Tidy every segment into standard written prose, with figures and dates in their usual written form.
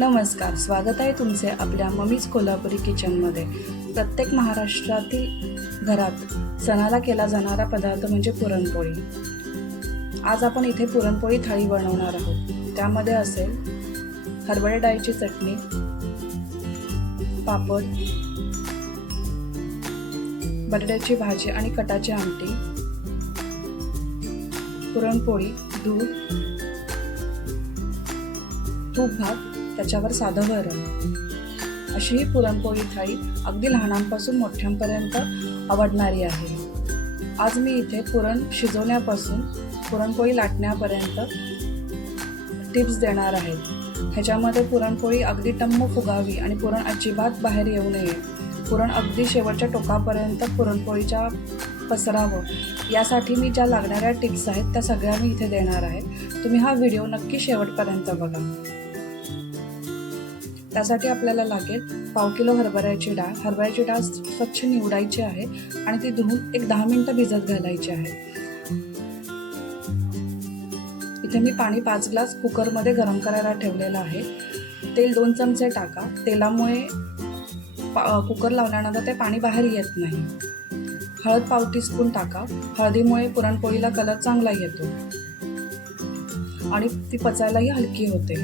नमस्कार, स्वागत आहे तुमचे आपल्या मम्मीज कोल्हापुरी किचनमध्ये। प्रत्येक महाराष्ट्रातील घरात सणाला केला जाणारा पदार्थ म्हणजे पुरणपोळी। आज आपण इथे पुरणपोळी थाळी बनवणार आहोत। त्यामध्ये असेल हरभरा डाळीची चटणी, पापड, बटाट्याची भाजी आणि कटाची आमटी, पुरणपोळी, दूध, तूप भात, त्याच्यावर साधं वरण। अशी ही पुरणपोळी थाळी अगदी लहानांपासून मोठ्यांपर्यंत आवडणारी आहे। आज मी इथे पुरण शिजवण्यापासून पुरणपोळी लाटण्यापर्यंत टिप्स देणार आहे। ह्याच्यामध्ये पुरणपोळी अगदी टम्म फुगावी आणि पुरण अजिबात बाहेर येऊ नये, पुरण अगदी शेवटच्या टोकापर्यंत पुरणपोळीच्या पसरावं, यासाठी मी ज्या लागणाऱ्या टिप्स आहेत त्या सगळ्या मी इथे देणार आहे। तुम्ही हा व्हिडिओ नक्की शेवटपर्यंत बघा। त्यासाठी आपल्याला लागेल पाव किलो हरभऱ्याची डाळ। हरभऱ्याची डाळ स्वच्छ निवडायची आहे आणि ती धुवून एक 10 मिनिटं भिजत घालायची आहे। इथे मी पाणी 5 ग्लास कुकरमध्ये गरम करायला ठेवलेलं आहे। तेल 2 चमचे टाका। तेलामुळे कुकर लावल्यानंतर ते पाणी बाहेर येत नाही। हळद पाव टीस्पून टाका। हळदीमुळे पुरणपोळीला कलर चांगला येतो आणि ती पचायलाही हलकी होते।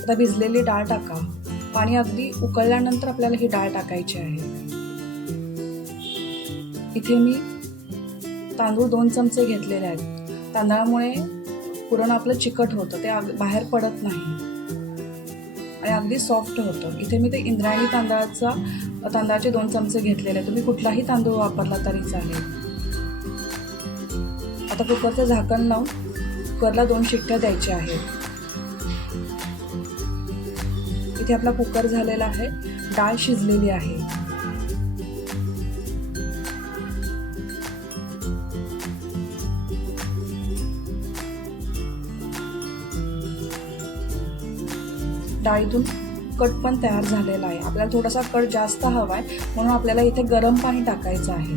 आता भिजलेली डाळ टाका। पाणी अगदी उकळल्यानंतर आपल्याला ही डाळ टाकायची आहे। इथे मी तांदूळ 2 चमचे घेतलेले आहेत। तांदळामुळे पुरण आपलं चिकट होतं, ते बाहेर पडत नाही आणि अगदी सॉफ्ट होतं। इथे मी ते इंद्रायणी तांदळाचे 2 चमचे घेतलेले आहेत। तुम्ही कुठलाही तांदूळ वापरला तरी चालेल। आता कुकरचं झाकण लावून कुकरला 2 शिट्ट्या द्यायच्या आहेत। इथे आपला कुकर झालेला आहे, डाळ शिजलेली आहे। डाळीतून कट पण तयार झालेला आहे। आपल्याला थोडासा कट जास्त हवा आहे, म्हणून आपल्याला इथे गरम पाणी टाकायचं आहे।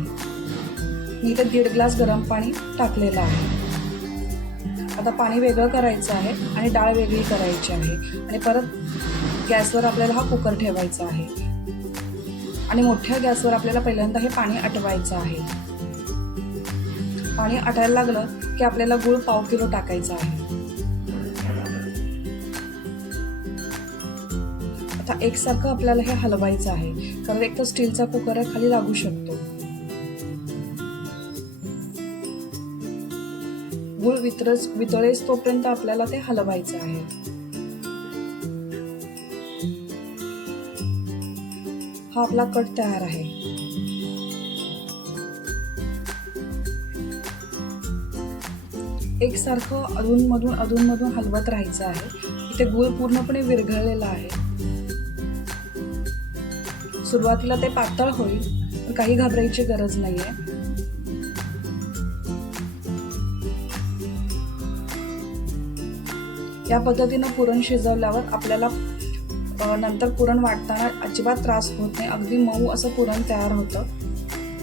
मी इथे 1.5 ग्लास गरम पाणी टाकलेलं आहे। आता पाणी वेगळं करायचं आहे आणि डाळ वेगळी करायची आहे आणि परत गॅसवर आपल्याला हा कुकर ठेवायचा आहे आणि मोठ्या गॅसवर आपल्याला पहिल्यांदा हे पाणी आटवायचं आहे। पाणी आटायला लागलं की आपल्याला गूळ पाव किलो टाकायचा आहे। आता एकसारखं आपल्याला हे हलवायचं आहे, कारण एक तर स्टीलचा कुकर आहे, खाली लागू शकतो। गूळ वितळेस तोपर्यंत आपल्याला ते हलवायचं आहे। हा आपला कट तयार आहे। एकसारखं अधूनमधून हलवत राहायचं आहे। इथे गूळ पूर्णपणे विरघळलेला आहे। सुरुवातीला ते पातळ होईल, पण काही घाबरायची गरज नाहीये। या पद्धतीनं पुरण शिजवल्यावर आपल्याला नंतर पुरण वाटताना अजिबात त्रास होत नाही, अगदी मऊ असं पुरण तयार होतं।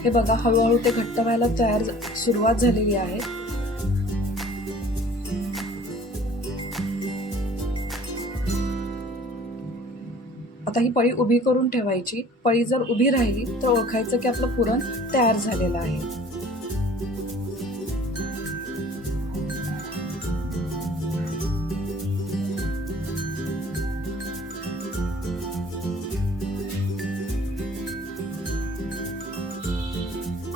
हे बघा, हळूहळू ते घट्ट व्हायला सुरुवात झालेली आहे। आता ही पळी उभी करून ठेवायची। पळी जर उभी राहिली तर ओळखायचं की आपलं पुरण तयार झालेलं आहे।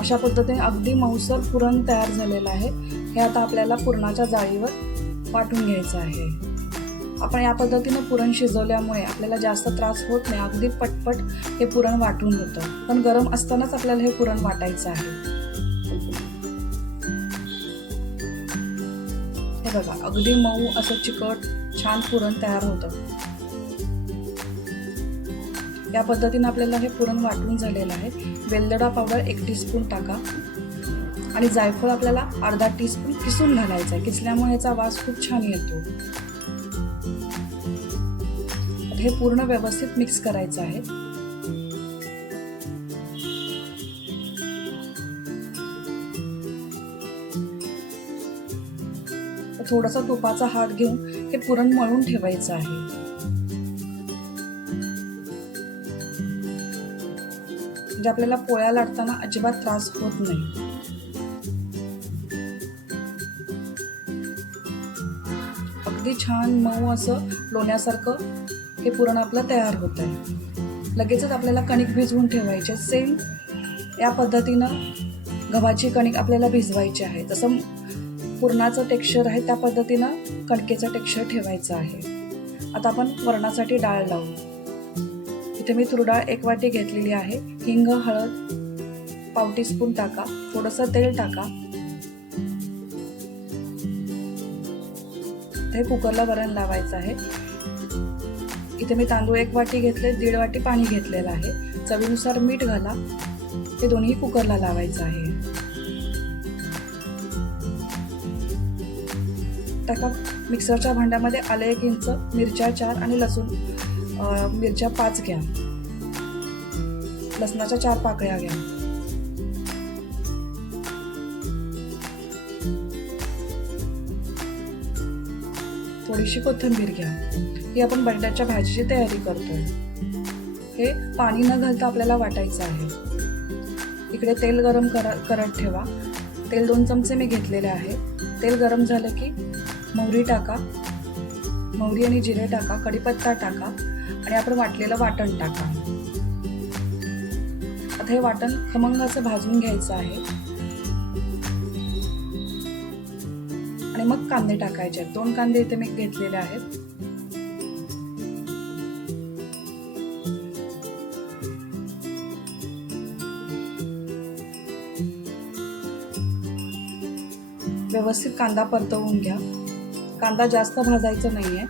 अशा पद्धतीने अगदी मऊसर पुरण तयार झालेलं आहे। हे आता आपल्याला पुरणाच्या जाळीवर वाटून घ्यायचं आहे। आपण या पद्धतीने पुरण शिजवल्यामुळे आपल्याला जास्त त्रास होत नाही, अगदी पटपट हे पुरण वाटून होतं। पण गरम असतानाच आपल्याला हे पुरण वाटायचं आहे। हे बघा, अगदी मऊ असं चिकट छान पुरण तयार होतं। या पद्धतीने आपल्याला हे पुरण वाटून झालेलं आहे। वेलदोडा पावडर 1 टीस्पून टाका आणि जायफळ आपल्याला अर्धा टीस्पून किसून घालायचा आहे। किसल्यामुळे याचा वास खूप छान येतो। हे पूर्ण व्यवस्थित मिक्स करायचं आहे। थोडासा तुपाचा हात घेऊन हे पुरण मळून ठेवायचं आहे. म्हणजे आपल्याला पोळ्या लाटताना अजिबात त्रास होत नाही. अगदी छान मऊ असं लोण्यासारखं हे पुरण आपलं तयार होत आहे. लगेचच आपल्याला कणिक भिजवून ठेवायचे. सेम या पद्धतीनं गव्हाची कणिक आपल्याला भिजवायची आहे. जसं पुरणाचं टेक्स्चर आहे त्या पद्धतीनं कणकेचं टेक्स्चर ठेवायचं आहे. आता आपण वरणासाठी डाळ लावू. इथे मी तूर डाळ 1 वाटी घेतलेली आहे. हिंग, हळद पाव टीस्पून टाका. थोडंसं तेल टाका. हे कुकरला वरण लावायचं आहे. इथे मी तांदूळ 1 वाटी घेतले, 1.5 वाटी पाणी घेतलेलं आहे. चवीनुसार मीठ घाला. हे दोन्ही कुकरला लावायचं आहे. टाका मिक्सरच्या भांड्यामध्ये आलं 1 इंच, मिरच्या 4 आणि लसूण मिरच्या 5 घ्या. लसणाच्या 4 पाकळ्या घ्या. थोडीशी कोथिंबीर घ्या. ही आपण बटाट्याच्या भाजीची तयारी करतोय. हे पाणी न घालता आपल्याला वाटायचं आहे. इकडे तेल गरम करत ठेवा. तेल 2 चमचे मी घेतलेले आहे. तेल गरम झालं की मोहरी टाका. मोहरी आणि जिरे टाका. कढीपत्ता टाका आणि आपण वाटलेलं वाटण टाका. आता हे वाटण खमंग असं भाजून घ्यायचं आहे आणि मग कांदे टाकायचे. 2 कांदे इथे मी घेतलेले आहेत. व्यवस्थित कांदा परतवून घ्या. कांदा जास्त भाजायचा नाहीये.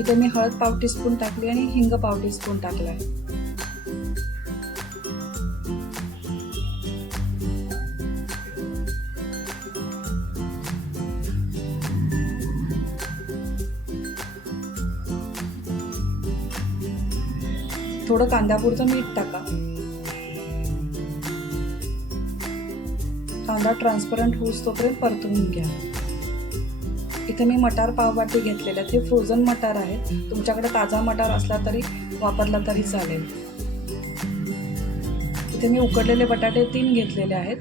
इथे मी हळद पाव टीस्पून टाकली आणि हिंग पाव टीस्पून टाकलाय. थोडं कांद्यापुरतं मीठ टाका. कांदा ट्रान्सपरंट होऊस तोपर्यंत परतवून घ्या. इथे मी मटार पाव वाटी घेतलेले आहेत. हे फ्रोझन मटार आहे. तुमच्याकडे ताजा मटार असला तरी वापरला तरी चालेल. इथे मी उकडलेले बटाटे 3 घेतलेले आहेत.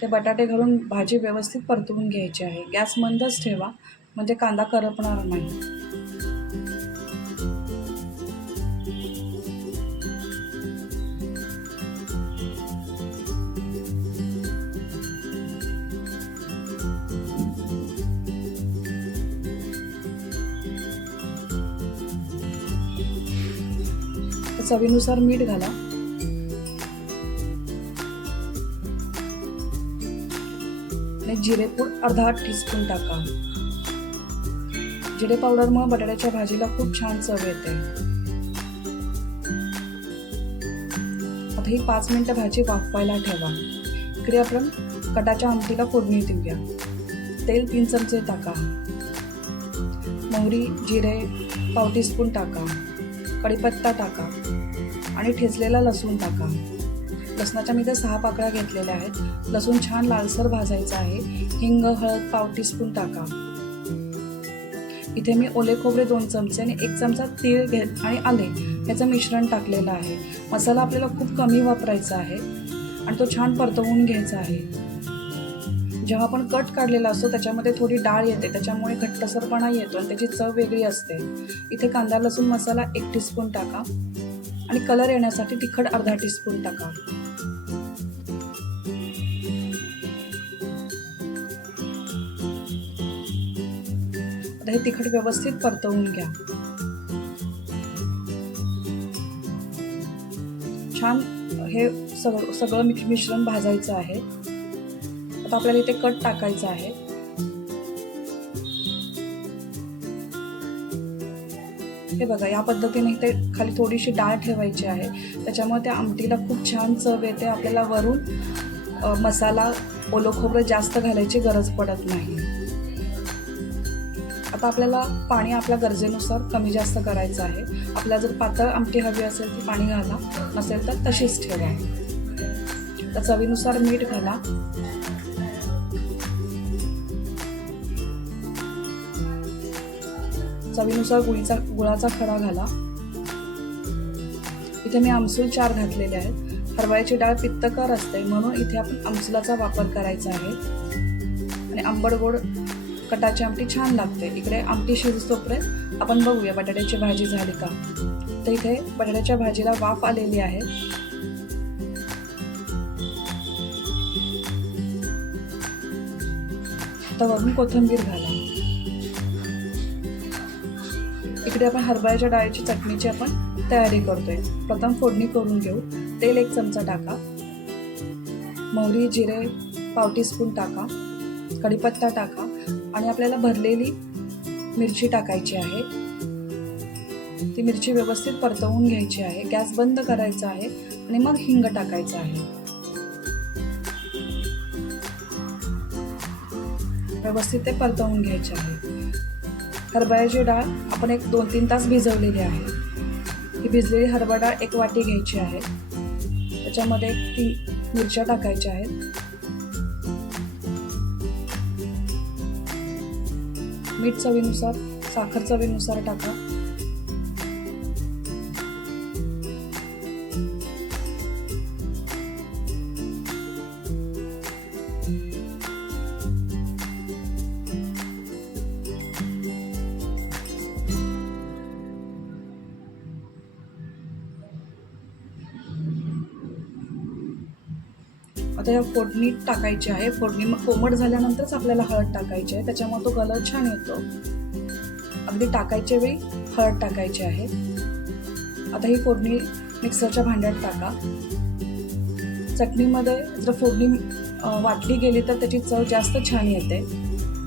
ते बटाटे घालून भाजी व्यवस्थित परतवून घ्यायची आहे. गॅस मंदच ठेवा म्हणजे कांदा करपणार नाही. चवीनुसार मीठ घाला. आणि जिरेपूड अर्धा टीस्पून टाका. जिरे पावडरमुळे बटाट्याच्या भाजीला खूप छान चव येते. आता ही 5 मिनिटं भाजी वाफवायला ठेवा. इकडे आपण कटाच्या आमटीला फोडणी देऊया. तेल 3 चमचे टाका. मोहरी, जिरे पाव टीस्पून टाका. कढीपत्ता टाका आणि ठेचलेला लसूण टाका. लसणाच्या मी 6 पाकळ्या घेतलेल्या आहेत. लसूण छान लालसर भाजायचा आहे. हिंग, हळद पाव टीस्पून टाका. इथे मी ओले खोबरे 2 चमचे आणि 1 चमचा तीळ आणि आले याचं मिश्रण टाकलेलं आहे. मसाला आपल्याला खूप कमी वापरायचा आहे आणि तो छान परतवून घ्यायचा आहे. जेव्हा आपण कट काढलेला असतो त्याच्यामध्ये थोडी डाळ येते, त्याच्यामुळे घट्टसरपणा येतो आणि त्याची चव वेगळी असते. इथे कांदा लसूण मसाला 1 टीस्पून टाका आणि कलर येण्यासाठी तिखट अर्धा टीस्पून टाका. आता हे तिखट व्यवस्थित परतवून घ्या. छान हे सगळं मिश्रण भाजायचं आहे. आता आपल्याला इथे कट टाकायचं आहे. हे बघा या पद्धतीने इथे खाली थोडीशी डाळ ठेवायची आहे. त्याच्यामुळे त्या आमटीला खूप छान चव येते. आपल्याला वरून मसाला ओलं खोबरं जास्त घालायची गरज पडत नाही. आता आपल्याला पाणी आपल्या गरजेनुसार कमी जास्त करायचं आहे. आपल्याला जर पातळ आमटी हवी असेल तर पाणी घाला, नसेल तर तशीच ठेवा. तर चवीनुसार मीठ घाला. चवीनुसार गुळाचा खडा घाला. इथे मी आमसूल 4 घातलेले आहेत. हरभऱ्याची डाळ पित्तकर असते म्हणून इथे आपण आमसुलाचा वापर करायचा आहे. आणि आंबट गोड कटाची आमटी छान लागते. इकडे आमटी शिजतोपर्यंत आपण बघूया बटाट्याची भाजी झाली का. तर इथे बटाट्याच्या भाजीला वाफ आलेली आहे. आता वरून कोथिंबीर घाला. इकडे आपण हरभऱ्याच्या डाळीची चटणीची आपण तयारी करतोय. प्रथम फोडणी करून घेऊ. तेल 1 चमचा टाका. मोहरी जिरे पाव टीस्पून टाका. कढीपत्ता टाका आणि आपल्याला भरलेली मिरची टाकायची आहे. ती मिरची व्यवस्थित परतवून घ्यायची आहे. गॅस बंद करायचा आहे आणि मग हिंग टाकायचं आहे. व्यवस्थित ते परतवून घ्यायचे आहे. हरभऱ्याची डाळ आपण 2-3 तास भिजवलेली आहे. ही भिजलेली हरभरा डाळ 1 वाटी घ्यायची आहे. त्याच्यामध्ये 3 मिरच्या टाकायच्या आहेत. मीठ चवीनुसार, साखर चवीनुसार टाका. आता या फोडणी टाकायची आहे. फोडणी मग कोमट झाल्यानंतरच आपल्याला हळद टाकायची आहे. त्याच्यामुळे तो कलर छान येतो. अगदी टाकायच्या वेळी हळद टाकायची आहे. आता ही फोडणी मिक्सरच्या भांड्यात टाका. चटणीमध्ये जर फोडणी वाटली गेली तर त्याची चव जास्त छान येते.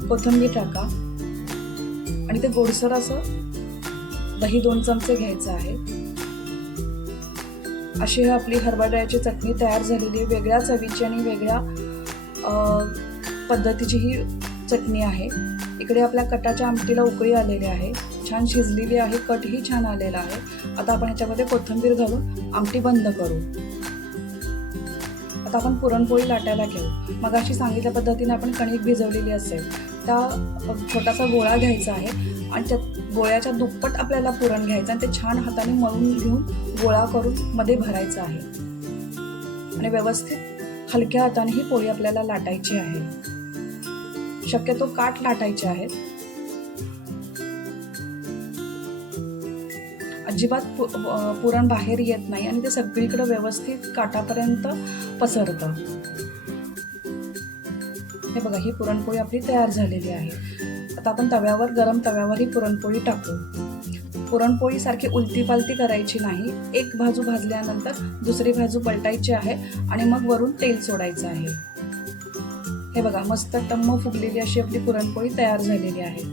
कोथिंबीर टाका आणि ते गोडसर असं दही 2 चमचे घ्यायचं आहे. अशी आपली हरभरा डाळीची चटणी तयार झालेली आहे. वेगळ्या चवीची आणि वेगळ्या पद्धतीची ही चटणी आहे. इकडे आपल्या कटाच्या आमटीला उकळी आलेली आहे. छान शिजलेली आहे. कटही छान आलेला आहे. आता आपण ह्याच्यामध्ये कोथिंबीर घालून आमटी बंद करू. आता आपण पुरणपोळी लाटायला घेऊ. मगाशी सांगितल्या पद्धतीने आपण कणिक भिजवलेली असेल त्या छोटासा गोळा घ्यायचा आहे आणि त्या गोळ्याच्या दुप्पट आपल्याला पुरण घ्यायचं आणि ते छान हाताने मळून घेऊन गोळा करून मध्ये भरायचं आहे आणि व्यवस्थित हलक्या हाताने ही पोळी आपल्याला लाटायची आहे. शक्यतो काठ लाटायचे आहेत. अजिबात पुरण बाहेर येत नाही आणि ते सगळीकडे व्यवस्थित काठापर्यंत पसरतं. हे बघा, ही पुरणपोळी आपली तयार झालेली आहे. आता आपण गरम तव्यावर ही पुरणपोळी टाकू. पुरणपोळी सारखी उलटी पालटी करायची नाही. एक बाजू भाजल्यानंतर दुसरी बाजू पलटायची आहे आणि मग वरून तेल सोडायचं आहे. हे बघा, मस्त टम्म फुगलेली अशी आपली पुरणपोळी तयार झालेली आहे.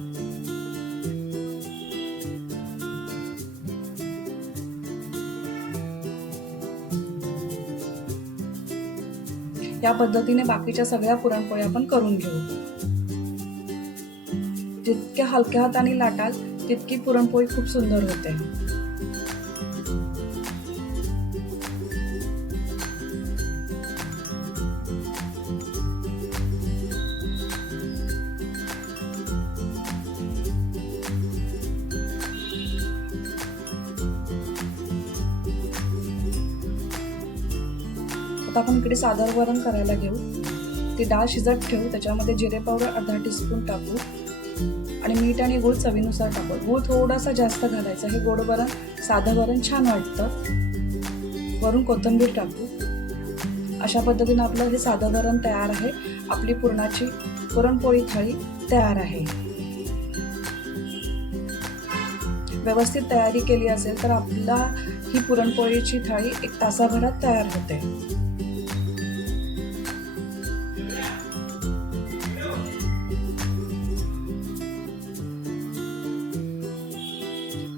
या पद्धतीने बाकीच्या सगळ्या पुरणपोळ्या आपण करून घेऊ. जितक्या हलक्या हाताने लाटाल तितकी पुरणपोळी खूप सुंदर होते. आता आपण इकडे साधं वरण करायला घेऊ. ती डाळ शिजत ठेवू. त्याच्यामध्ये जिरे पावडर अर्धा टीस्पून टाकू आणि मीठ आणि गूळ चवीनुसार टाकू. गूळ थोडासा जास्त घालायचा. हे गोड वरण, साधं वरण छान वाटतं. वरून कोथिंबीर टाकू. अशा पद्धतीने आपलं हे साधं वरण तयार आहे. आपली पुरणपोळी थाळी तयार आहे. व्यवस्थित तयारी केली असेल तर आपला ही पुरणपोळीची थाळी 1 तासाभरात तयार होते.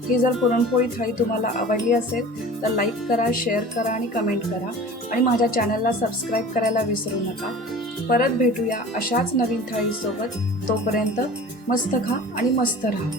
ही जर पुरणपोळी थाळी तुम्हाला आवडली असेल तर लाईक करा, शेअर करा आणि कमेंट करा आणि माझ्या चॅनलला सबस्क्राईब करायला विसरू नका. परत भेटूया अशाच नवीन थाळीसोबत. तोपर्यंत मस्त खा आणि मस्त राहा.